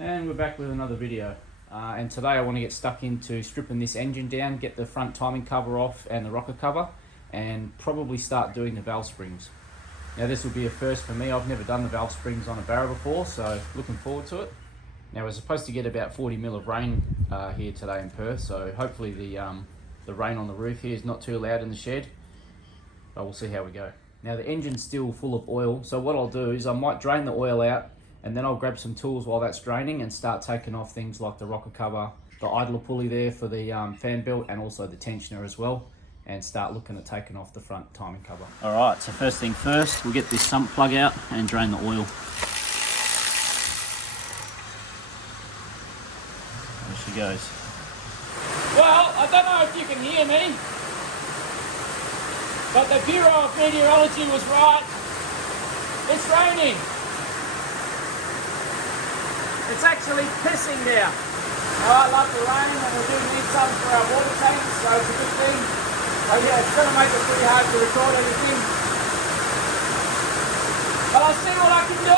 And we're back with another video. And today I want to get stuck into stripping this engine down, get the front timing cover off and the rocker cover, and probably start doing the valve springs. Now this will be a first for me. I've never done the valve springs on a Barra before, so looking forward to it. Now we're supposed to get about 40 mil of rain here today in Perth, so hopefully the rain on the roof here is not too loud in the shed, but we'll see how we go. Now the engine's still full of oil, so what I'll do is I might drain the oil out, and then I'll grab some tools while that's draining and start taking off things like the rocker cover, the idler pulley there for the fan belt, and also the tensioner as well, and start looking at taking off the front timing cover. All right, so first thing first, we'll get this sump plug out and drain the oil. There she goes. Well, I don't know if you can hear me, but the Bureau of Meteorology was right. It's raining. It's actually pissing down. Now, I love the rain and we do need some for our water tanks, so it's a good thing. But yeah, it's going to make it pretty hard to record anything. But I'll see what I can do.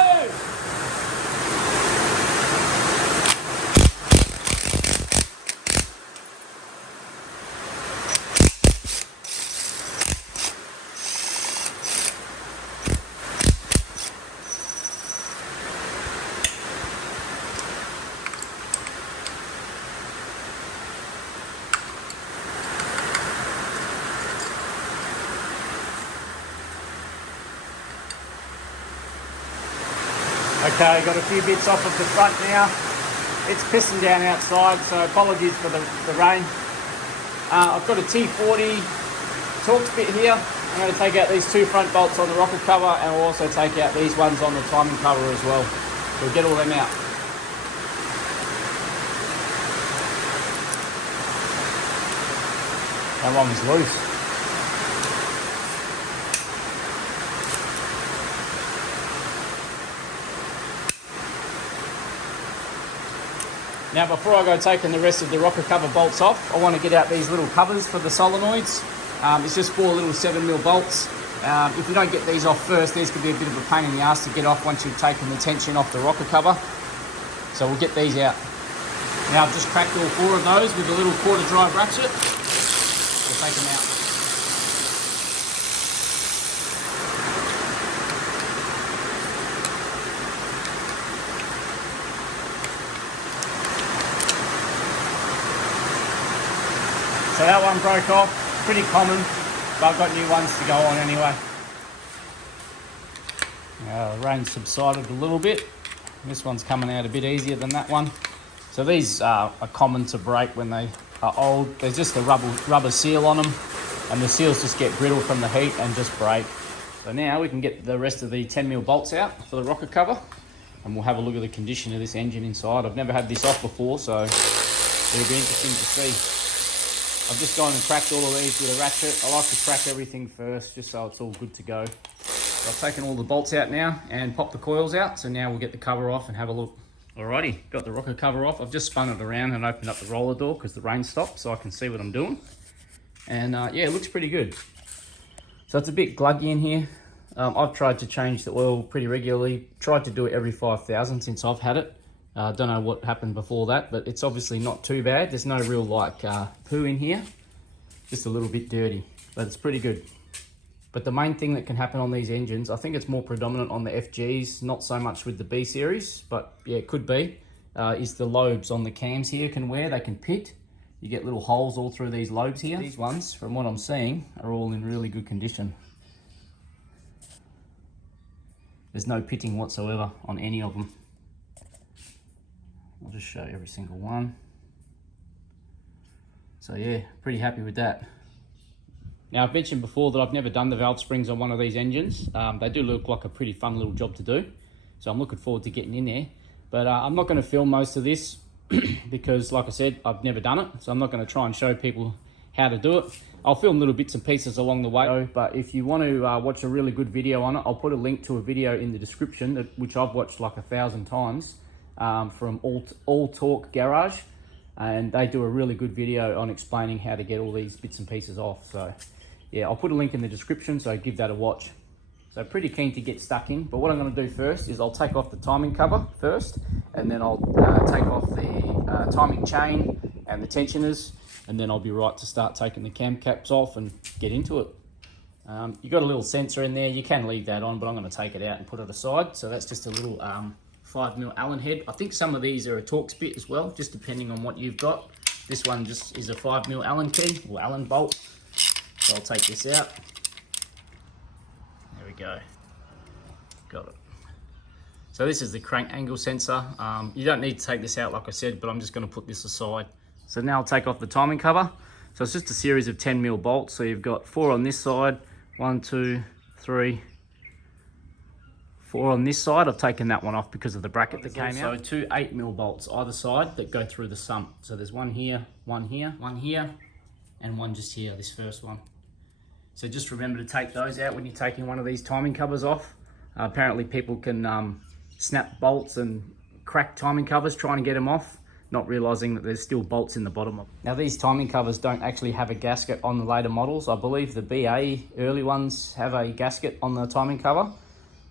Okay, got a few bits off of the front now. It's pissing down outside, so apologies for the rain. I've got a T40 Torx bit here. I'm going to take out these two front bolts on the rocker cover, and we'll also take out these ones on the timing cover as well. We'll get all them out. That one is loose. Now before I go taking the rest of the rocker cover bolts off, I want to get out these little covers for the solenoids. It's just 4 little 7mm bolts. If you don't get these off first, these could be a bit of a pain in the ass to get off once you've taken the tension off the rocker cover. So we'll get these out. Now I've just cracked all 4 of those with a little quarter drive ratchet. We'll take them out. So that one broke off, pretty common, but I've got new ones to go on anyway. Now the rain subsided a little bit. This one's coming out a bit easier than that one. So these are common to break when they are old. There's just a rubber seal on them, and the seals just get brittle from the heat and just break. So now we can get the rest of the 10mm bolts out for the rocker cover, and we'll have a look at the condition of this engine inside. I've never had this off before, so it'll be interesting to see. I've just gone and cracked all of these with a ratchet. I like to crack everything first, just so it's all good to go. So I've taken all the bolts out now and popped the coils out. So now we'll get the cover off and have a look. Alrighty, got the rocker cover off. I've just spun it around and opened up the roller door because the rain stopped, so I can see what I'm doing. And yeah, it looks pretty good. So it's a bit gluggy in here. I've tried to change the oil pretty regularly. Tried to do it every 5,000 since I've had it. Don't know what happened before that, but it's obviously not too bad. There's no real poo in here, just a little bit dirty, but it's pretty good. But the main thing that can happen on these engines, I think it's more predominant on the FGs, not so much with the B series, but yeah, it could be, is the lobes on the cams here can wear, they can pit. You get little holes all through these lobes here. These ones, from what I'm seeing, are all in really good condition. There's no pitting whatsoever on any of them. I'll just show you every single one. So yeah, pretty happy with that. Now I've mentioned before that I've never done the valve springs on one of these engines. They do look like a pretty fun little job to do. So I'm looking forward to getting in there. But I'm not going to film most of this because like I said, I've never done it. So I'm not going to try and show people how to do it. I'll film little bits and pieces along the way. But if you want to watch a really good video on it, I'll put a link to a video in the description, which I've watched like 1,000 times. From All Talk Garage, and they do a really good video on explaining how to get all these bits and pieces off. So yeah, I'll put a link in the description, so give that a watch. So pretty keen to get stuck in, but what I'm going to do first is I'll take off the timing cover first, and then I'll take off the timing chain and the tensioners, and then I'll be right to start taking the cam caps off and get into it. You've got a little sensor in there. You can leave that on, but I'm going to take it out and put it aside. So that's just a little 5mm Allen head. I think some of these are a Torx bit as well, just depending on what you've got. This one just is a 5mm Allen key or Allen bolt. So I'll take this out. There we go. Got it. So this is the crank angle sensor. You don't need to take this out like I said, but I'm just going to put this aside. So now I'll take off the timing cover. So it's just a series of 10mm bolts. So you've got 4 on this side, 1, 2, 3, 4 on this side. I've taken that one off because of the bracket that came out. So 2 8mm bolts either side that go through the sump. So there's one here, one here, one here, and one just here, this first one. So just remember to take those out when you're taking one of these timing covers off. Apparently people can snap bolts and crack timing covers trying to get them off, not realizing that there's still bolts in the bottom of them. Now these timing covers don't actually have a gasket on the later models. I believe the BA early ones have a gasket on the timing cover,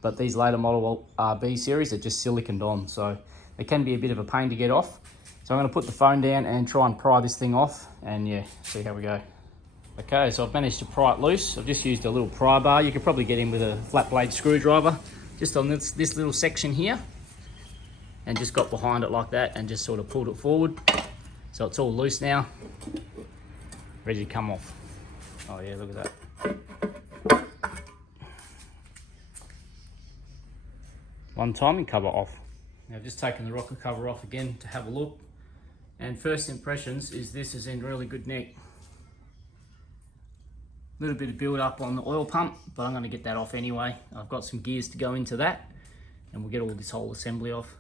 but these later model B series are just siliconed on, so it can be a bit of a pain to get off. So I'm going to put the phone down and try and pry this thing off, and yeah, see how we go. Okay, so I've managed to pry it loose. I've just used a little pry bar. You could probably get in with a flat blade screwdriver, just on this little section here, and just got behind it like that and just sort of pulled it forward. So it's all loose now, ready to come off. Oh yeah, look at that. One timing cover off. Now I've just taken the rocker cover off again to have a look. And first impressions is this is in really good nick. A little bit of build up on the oil pump, but I'm going to get that off anyway. I've got some gears to go into that, and we'll get all this whole assembly off.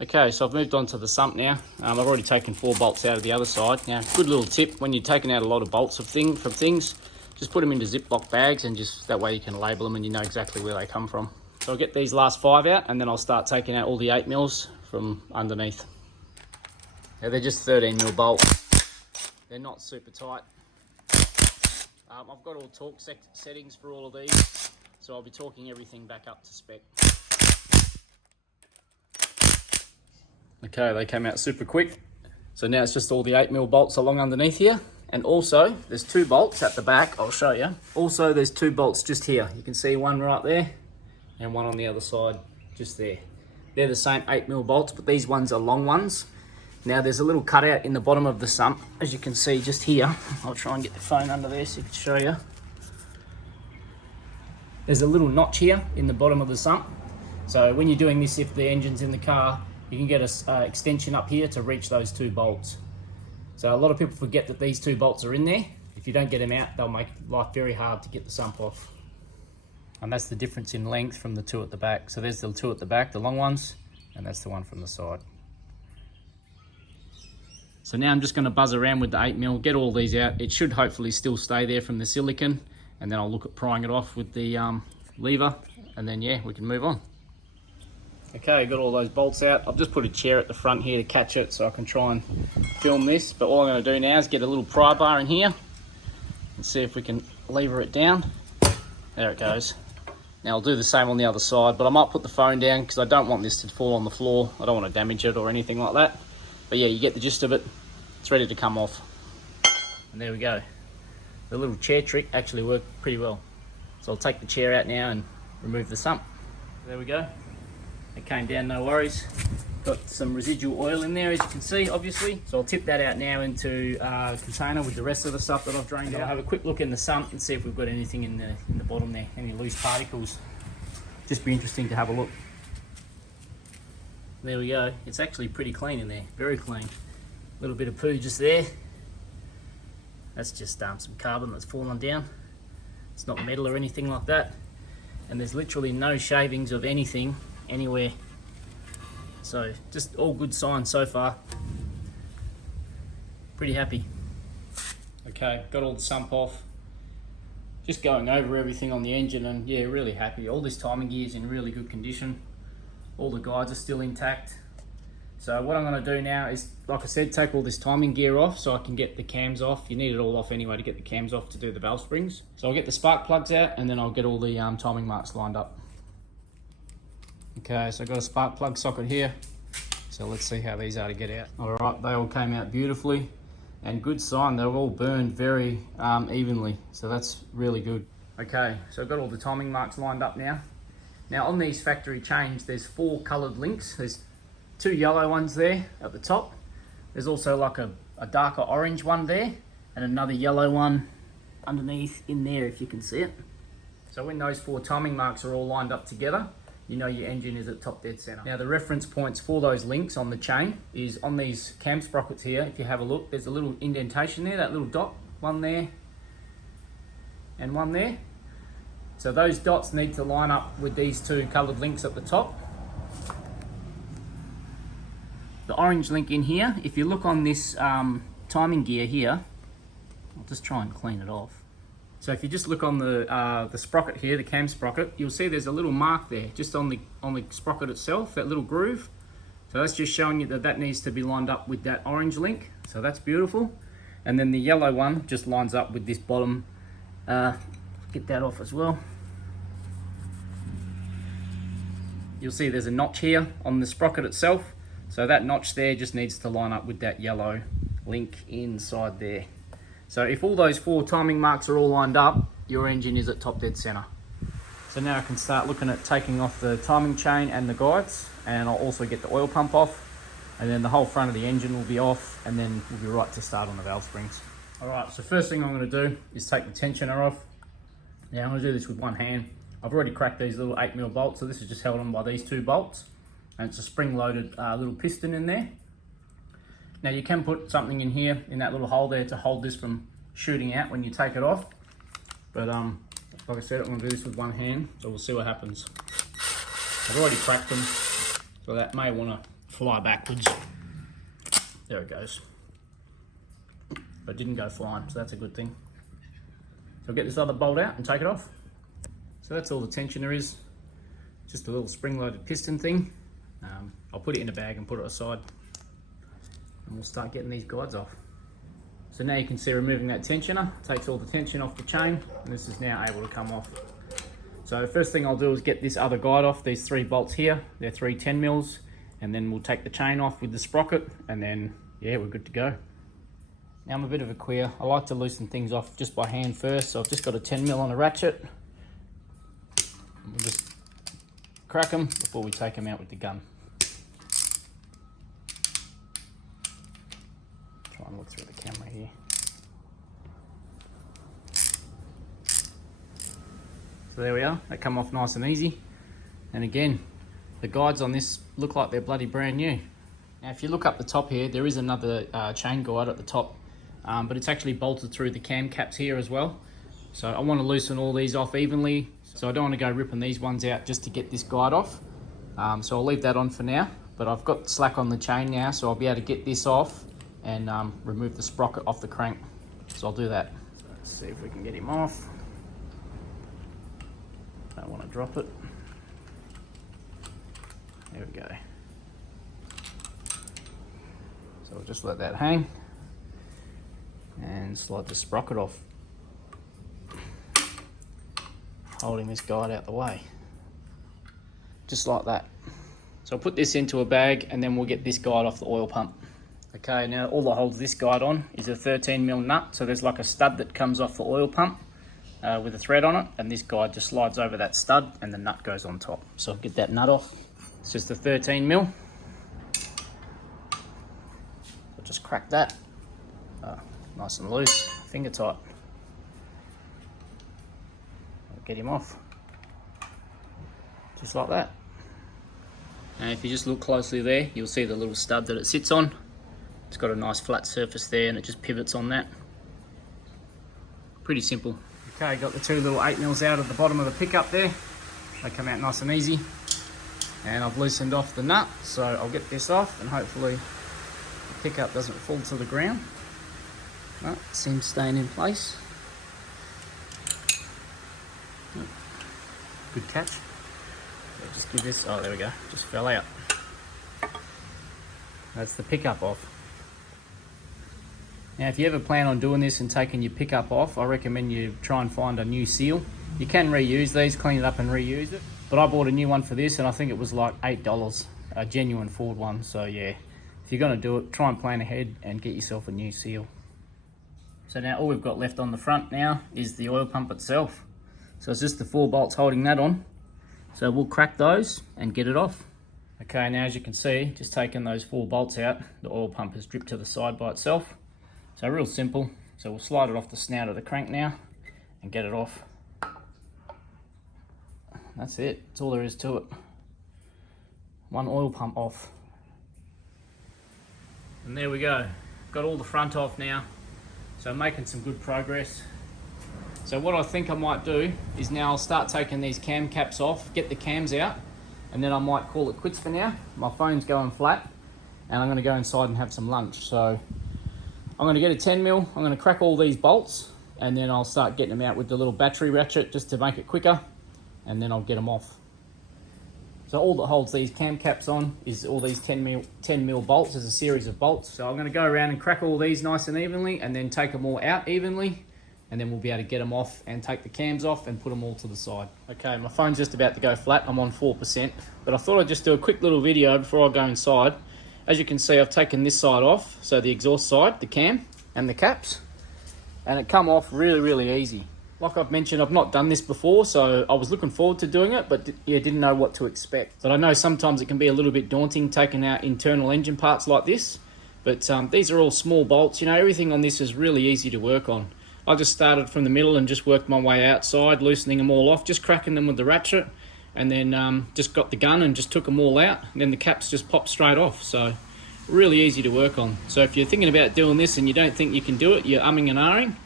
Okay, so I've moved on to the sump now. I've already taken 4 bolts out of the other side. Now, good little tip, when you're taking out a lot of bolts from things, just put them into Ziploc bags, and just that way you can label them and you know exactly where they come from. So I'll get these last 5 out, and then I'll start taking out all the 8mm from underneath. Now they're just 13mm bolts. They're not super tight. I've got all torque settings for all of these, so I'll be torquing everything back up to spec. Okay, they came out super quick. So now it's just all the 8mm bolts along underneath here. And also, there's 2 bolts at the back, I'll show you. Also, there's 2 bolts just here. You can see one right there, and one on the other side, just there. They're the same 8mm bolts, but these ones are long ones. Now there's a little cutout in the bottom of the sump, as you can see just here. I'll try and get the phone under there so I can show you. There's a little notch here in the bottom of the sump. So when you're doing this, if the engine's in the car, you can get an extension up here to reach those 2 bolts. So a lot of people forget that these 2 bolts are in there. If you don't get them out, they'll make life very hard to get the sump off. And that's the difference in length from the 2 at the back. So there's the 2 at the back, the long ones, and that's the one from the side. So now I'm just going to buzz around with the 8mm, get all these out. It should hopefully still stay there from the silicon, and then I'll look at prying it off with the lever, and then yeah, we can move on. Okay, got all those bolts out. I've just put a chair at the front here to catch it so I can try and film this, but all I'm going to do now is get a little pry bar in here and see if we can lever it down. There it goes. Now I'll do the same on the other side, but I might put the phone down because I don't want this to fall on the floor. I don't want to damage it or anything like that. But yeah, you get the gist of it. It's ready to come off. And there we go. The little chair trick actually worked pretty well. So I'll take the chair out now and remove the sump. There we go. It came down, no worries. Got some residual oil in there, as you can see, obviously. So I'll tip that out now into a container with the rest of the stuff that I've drained out. I'll have a quick look in the sump and see if we've got anything in the bottom there, any loose particles. Just be interesting to have a look. There we go. It's actually pretty clean in there, very clean. A little bit of poo just there. That's just some carbon that's fallen down. It's not metal or anything like that. And there's literally no shavings of anything anywhere. So just all good signs so far. Pretty happy. Okay, got all the sump off. Just going over everything on the engine, and yeah, really happy. All this timing gear is in really good condition. All the guides are still intact. So what I'm going to do now is, like I said, take all this timing gear off so I can get the cams off. You need it all off anyway to get the cams off to do the valve springs. So I'll get the spark plugs out, and then I'll get all the timing marks lined up. Okay, so I've got a spark plug socket here. So let's see how these are to get out. All right, they all came out beautifully, and good sign, they're all burned very evenly. So that's really good. Okay, so I've got all the timing marks lined up now. Now on these factory chains, there's 4 colored links. There's 2 yellow ones there at the top. There's also like a darker orange one there, and another yellow one underneath in there, if you can see it. So when those 4 timing marks are all lined up together, you know your engine is at top dead center. Now the reference points for those links on the chain is on these cam sprockets here. If you have a look, there's a little indentation there, that little dot, one there and one there. So those dots need to line up with these 2 colored links at the top. The orange link in here, if you look on this timing gear here, I'll just try and clean it off. So if you just look on the sprocket here, the cam sprocket, you'll see there's a little mark there, just on the sprocket itself, that little groove. So that's just showing you that that needs to be lined up with that orange link. So that's beautiful. And then the yellow one just lines up with this bottom. Get that off as well. You'll see there's a notch here on the sprocket itself. So that notch there just needs to line up with that yellow link inside there. So if all those 4 timing marks are all lined up, your engine is at top dead center. So now I can start looking at taking off the timing chain and the guides, and I'll also get the oil pump off, and then the whole front of the engine will be off, and then we'll be right to start on the valve springs. All right, so first thing I'm going to do is take the tensioner off. Now I'm going to do this with one hand. I've already cracked these little 8mm bolts, so this is just held on by these 2 bolts, and it's a spring-loaded little piston in there. Now you can put something in here, in that little hole there, to hold this from shooting out when you take it off. But like I said, I'm going to do this with one hand, so we'll see what happens. I've already cracked them, so that may want to fly backwards. There it goes. But it didn't go flying, so that's a good thing. So I'll get this other bolt out and take it off. So that's all the tensioner is. Just a little spring-loaded piston thing. I'll put it in a bag and put it aside, and we'll start getting these guides off. So now you can see removing that tensioner takes all the tension off the chain, and this is now able to come off. So the first thing I'll do is get this other guide off, these 3 bolts here. They're 3 10mm, and then we'll take the chain off with the sprocket, and then yeah, we're good to go. Now I'm a bit of a queer. I like to loosen things off just by hand first, so I've just got a 10mm on a ratchet. We'll just crack them before we take them out with the gun. Try and look through the camera here. So there we are, they come off nice and easy. And again, the guides on this look like they're bloody brand new. Now if you look up the top here, there is another chain guide at the top, but it's actually bolted through the cam caps here as well. So I want to loosen all these off evenly, so I don't want to go ripping these ones out just to get this guide off. So I'll leave that on for now, but I've got slack on the chain now, so I'll be able to get this off and remove the sprocket off the crank. So I'll do that. So let's see if we can get him off. Don't want to drop it. There we go. So we'll just let that hang and slide the sprocket off, holding this guide out the way, just like that. So I'll put this into a bag, and then we'll get this guide off the oil pump. Okay, now all that holds this guide on is a 13mm nut, so there's like a stud that comes off the oil pump with a thread on it, and this guide just slides over that stud and the nut goes on top. So I'll get that nut off. It's just a 13mm. I'll just crack that. Nice and loose, finger tight. I'll get him off, just like that. And if you just look closely there, you'll see the little stud that it sits on. It's got a nice flat surface there, and it just pivots on that. Pretty simple. Okay, got the 2 little 8mm out of the bottom of the pickup there. They come out nice and easy. And I've loosened off the nut, so I'll get this off, and hopefully the pickup doesn't fall to the ground. No, it seems staying in place. Good catch. I'll just give this, oh there we go, just fell out. That's the pickup off. Now if you ever plan on doing this and taking your pickup off, I recommend you try and find a new seal. You can reuse these, clean it up and reuse it. But I bought a new one for this and I think it was like $8, a genuine Ford one. So yeah, if you're gonna do it, try and plan ahead and get yourself a new seal. So now all we've got left on the front now is the oil pump itself. So it's just the 4 bolts holding that on. So we'll crack those and get it off. Okay, now as you can see, just taking those 4 bolts out, the oil pump has dripped to the side by itself. So real simple. So we'll slide it off the snout of the crank now and get it off. That's it, that's all there is to it. One oil pump off. And there we go, got all the front off now. So making some good progress. So what I think I might do is now I'll start taking these cam caps off, get the cams out, and then I might call it quits for now. My phone's going flat and I'm gonna go inside and have some lunch. So I'm gonna get a 10mm, I'm gonna crack all these bolts and then I'll start getting them out with the little battery ratchet just to make it quicker, and then I'll get them off. So all that holds these cam caps on is all these 10mm bolts. There's a series of bolts. So I'm gonna go around and crack all these nice and evenly and then take them all out evenly, and then we'll be able to get them off and take the cams off and put them all to the side. Okay, my phone's just about to go flat. I'm on 4%, but I thought I'd just do a quick little video before I go inside. As you can see, I've taken this side off, so the exhaust side, the cam and the caps, and it come off really, really easy. Like I've mentioned, I've not done this before, so I was looking forward to doing it, but yeah, didn't know what to expect. But I know sometimes it can be a little bit daunting taking out internal engine parts like this, but these are all small bolts. You know, everything on this is really easy to work on. I just started from the middle and just worked my way outside, loosening them all off, just cracking them with the ratchet, and then just got the gun and just took them all out, and then the caps just popped straight off. So really easy to work on. So if you're thinking about doing this and you don't think you can do it, you're umming and ahhing,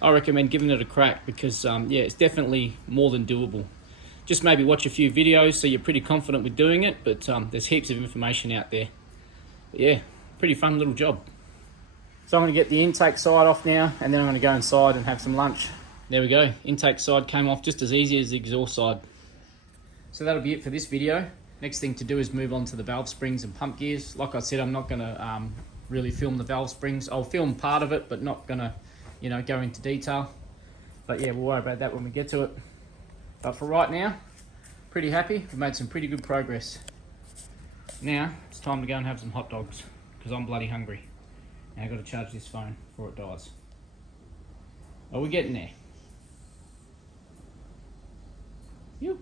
I recommend giving it a crack, because yeah, it's definitely more than doable. Just maybe watch a few videos so you're pretty confident with doing it, but there's heaps of information out there. But yeah, pretty fun little job. So I'm going to get the intake side off now, and then I'm going to go inside and have some lunch. There we go, intake side came off just as easy as the exhaust side. So that'll be it for this video. Next thing to do is move on to the valve springs and pump gears. Like I said, I'm not going to really film the valve springs. I'll film part of it, but not going to, you know, go into detail. But yeah, we'll worry about that when we get to it. But for right now, pretty happy. We've made some pretty good progress. Now it's time to go and have some hot dogs, because I'm bloody hungry. Now I've got to charge this phone before it dies. Are we getting there? You.